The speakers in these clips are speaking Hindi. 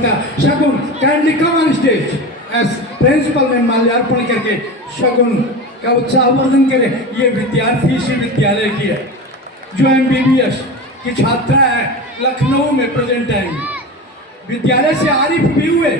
का शगुन kindly come on stage as principal में माल्यार्पण करके शगुन का उत्साहवर्धन करें। ये विद्यार्थी इसी विद्यालय की है जो MBBS की छात्रा है, लखनऊ में प्रेजेंट टाइम विद्यालय से आरिफ भी हुए,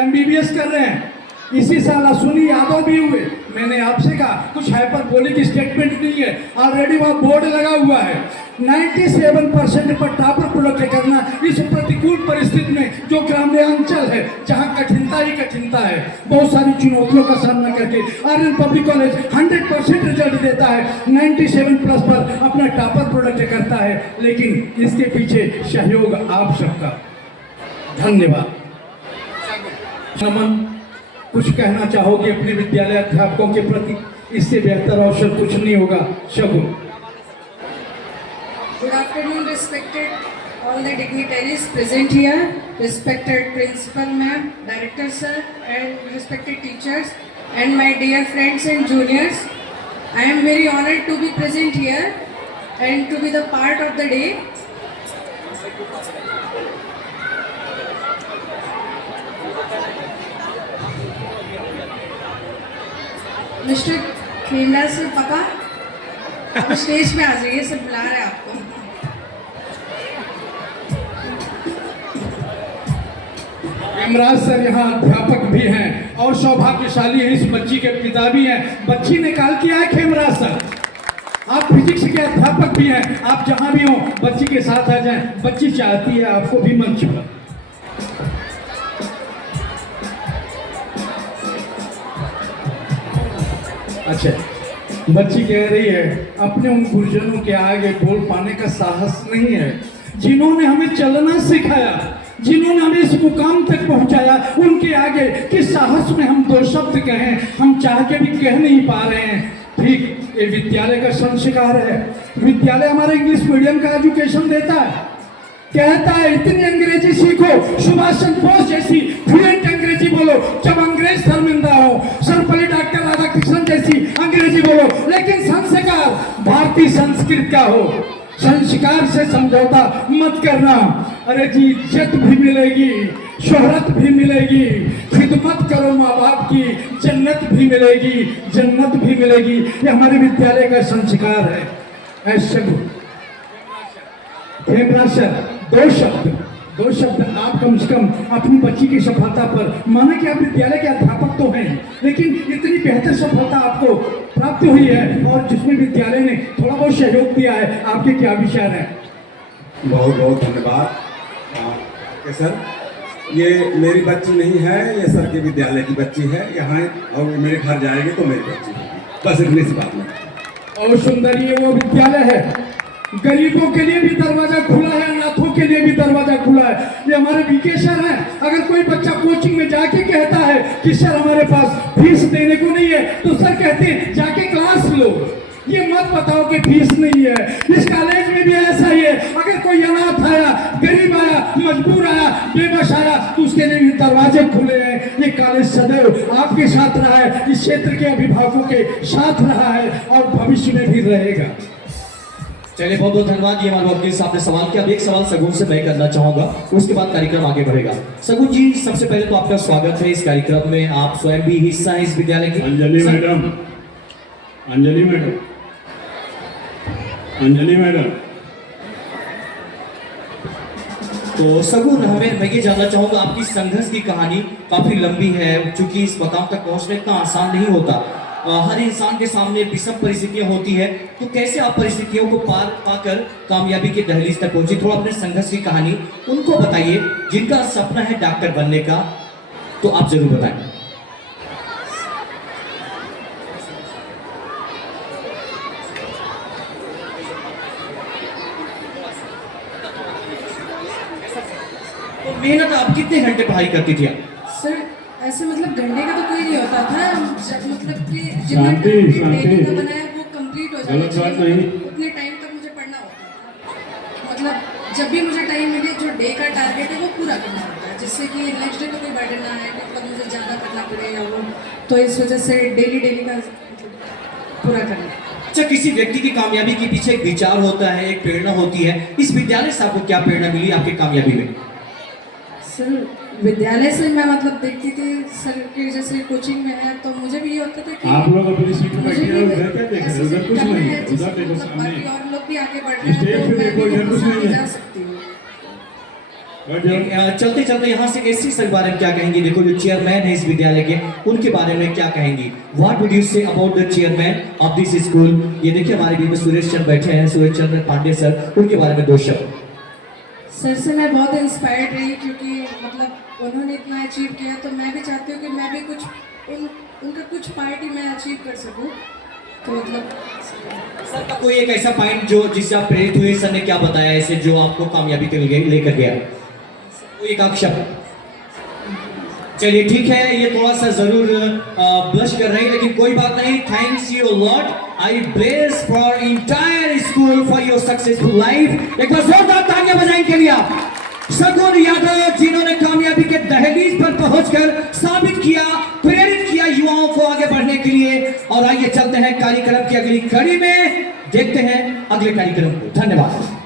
MBBS कर रहे हैं। इसी साल अश्विनी यादव भी हुए। मैंने आपसे कहा कुछ हाइपरबोलिक स्टेटमेंट नहीं है, ऑलरेडी वहाँ बोर्ड लगा हुआ है। 97% पर टॉपर प्रोडक्ट करना इस प्रतिकूल परिस्थिति में जो ग्राम्यांचल है जहाँ कठिनता ही कठिनता है, बहुत सारी चुनौतियों का सामना करके आर्यन पब्लिक कॉलेज 100% रिजल्ट देता है, 97+ पर अपना टॉपर प्रोडक्ट करता है। लेकिन इसके पीछे सहयोग आप सबका, धन्यवाद। नमन, कुछ कहना चाहोगे अपने विद्यालय अध्यापकों के प्रति? इससे बेहतर अवसर कुछ नहीं होगा। शगुन। Good afternoon, respected all the dignitaries present here, respected principal ma'am, director sir, and respected teachers, and my dear friends and juniors. I am very honored to be present here and to be the part of the day. Mister Khemraj sir, पापा आप स्टेज पे आ जाइए, सब बुला रहे हैं आपको। खेमराज सर यहाँ अध्यापक भी हैं और सौभाग्यशाली है, इस बच्ची के पिता भी हैं। बच्ची ने कॉल किया है खेमराज सर, आप फिजिक्स के अध्यापक भी हैं, आप जहाँ भी हो बच्ची के साथ आ जाएं। बच्ची चाहती है आपको भी मंच पर। अच्छा, बच्ची कह रही है अपने उन गुरुजनों के आगे बोल पाने का साहस नहीं है, जिन्होंने हमें चलना सिखाया, जिन्होंने हमें इस मुकाम तक पहुंचाया, उनके आगे किस साहस में हम दो शब्द कहें, हम चाह के भी कह नहीं पा रहे हैं। ठीक, ये विद्यालय का संस्कार है। विद्यालय हमारा इंग्लिश मीडियम का एजुकेशन देता है, कहता है इतनी अंग्रेजी सीखो, सुभाष चंद्र बोस जैसी फ्लुएंट अंग्रेजी बोलो, जब अंग्रेज शर्मिंदा हो, सर्वपल्ली डॉक्टर राधाकृष्णन जैसी अंग्रेजी बोलो, लेकिन संस्कार भारतीय संस्कृत का हो। संस्कार से समझौता मत करना। अरे जी, इज्जत भी मिलेगी, शोहरत भी मिलेगी, खिदमत करो माँ बाप की, जन्नत भी मिलेगी, जन्नत भी मिलेगी। ये हमारे विद्यालय का संस्कार है। ऐसे खेमराज सर, दो शब्द आप कम से कम अपनी बच्ची की सफलता पर, माना कि आप विद्यालय के अध्यापक तो हैं, लेकिन इतनी बेहतर सफलता आपको प्राप्त हुई है और जिसमें विद्यालय ने थोड़ा बहुत सहयोग दिया है, आपके क्या विचार हैं? बहुत बहुत धन्यवाद। सर, ये मेरी बच्ची नहीं है, ये सर के विद्यालय की बच्ची है यहाँ, और मेरे घर जाएगी तो मेरी बच्ची होगी, बस इतनी सी बात नहीं। और सुंदर, ये वो विद्यालय है, गरीबों के लिए भी दरवाजा खुला है, अनाथों के लिए भी दरवाजा खुला है। ये हमारे बीके सर हैं। अगर कोई बच्चा कोचिंग में जाके कहता है कि सर हमारे पास फीस देने को नहीं है, तो सर कहते हैं जाके क्लास लो, ये मत बताओ कि फीस नहीं है। इस कॉलेज में भी ऐसा ही है, अगर कोई अनाथ आया, गरीब आया, मजबूर आया, बेबस आया, तो उसके लिए भी दरवाजे खुले हैं। ये कॉलेज सदैव आपके साथ रहा है, इस क्षेत्र के अभिभावकों के साथ रहा है और भविष्य में भी रहेगा। चलिए, बहुत बहुत धन्यवाद। ये मानव के सामने सवाल किया। अब एक सवाल सगुन से मैं करना चाहूंगा, उसके बाद कार्यक्रम आगे बढ़ेगा। सगुन जी, सबसे पहले तो आपका स्वागत है इस कार्यक्रम में, आप स्वयं भी हिस्सा है इस विद्यालय की। अंजलि मैडम। तो सगुन, मैं ये जानना चाहूंगा, आपकी संघर्ष की कहानी काफी लंबी है, क्योंकि इस मकाम तक पहुंचना इतना आसान नहीं होता। हर इंसान के सामने विषम परिस्थितियां होती है, तो कैसे आप परिस्थितियों को पाकर कामयाबी के दहलीज तक पहुंचे? थोड़ा अपने संघर्ष की कहानी उनको बताइए जिनका सपना है डॉक्टर बनने का, तो आप जरूर बताएं। तो मेहनत आप कितने घंटे पढ़ाई करती थी? सर, ऐसे मतलब घंटे का तो कोई नहीं होता था, मतलब कि शांति जितना बनाया वो कंप्लीट हो गलत बात नहीं। उतने टाइम तक मुझे पढ़ना होता था। मतलब जब भी मुझे टाइम मिले, जो डे का टारगेट है वो पूरा करना होता है, जिससे कि नेक्स्ट डे को कोई बर्डन ना आए, मतलब मुझे ज़्यादा करना पड़े या वो, तो इस वजह से डेली का पूरा करना। अच्छा, किसी व्यक्ति की कामयाबी के पीछे एक विचार होता है, एक प्रेरणा होती है। इस विद्यालय से आपको क्या प्रेरणा मिली आपकी कामयाबी में? सर विद्यालय से मैं मतलब देखती थी सर के जैसे कोचिंग में है तो मुझे भी ये होता था कि आप लोग अपनी सीट में मुझे बैठिए, भी उधर क्या देख रहे ऐसे हैं? उधर कुछ करना नहीं है है, जिससे उधर देखो मतलब सामने। बाकी और लोग भी आगे बढ़ रहे स्टेज हैं पे तो मैं देखो, भी इधर कुछ आगे नहीं है। जा सकती हूँ। चलते चलते यहाँ से एससी सर के बारे में क्या कहेंगी? देखो जो चेयरमैन है इस विद्यालय के, उनके बारे में क्या कहेंगी? What would you say about the chairman of this school? ये देखिए हमारे बीच में सुरेश चंद्र बैठे हैं, सुरेश चंद्र पांडे सर, उनके बारे में 2 शब्द। सर से मैं बहुत इंस्पायर्ड रही क्योंकि मतलब उन्होंने इतना अचीव किया तो मैं भी चाहती हूँ कि मैं भी कुछ उनका कुछ पार्ट ही मैं अचीव कर सकूँ। तो मतलब सर का कोई एक ऐसा पॉइंट जो जिससे आप प्रेरित हुए, सर ने क्या बताया ऐसे जो आपको कामयाबी के लिए लेकर गया? कोई एक आध शब्द। चलिए ठीक है, ये थोड़ा सा जरूर ब्लश कर रही है लेकिन कोई बात नहीं। Thanks you lot. I bless for entire school for your successful life. एक बार जोरदार तालियां बजाएं के लिए आप शगुन यादव, जिन्होंने कामयाबी के दहलीज पर पहुंचकर साबित किया, प्रेरित किया युवाओं को आगे बढ़ने के लिए। और आइए चलते हैं कार्यक्रम की अगली कड़ी में, देखते हैं अगले कार्यक्रम को। धन्यवाद।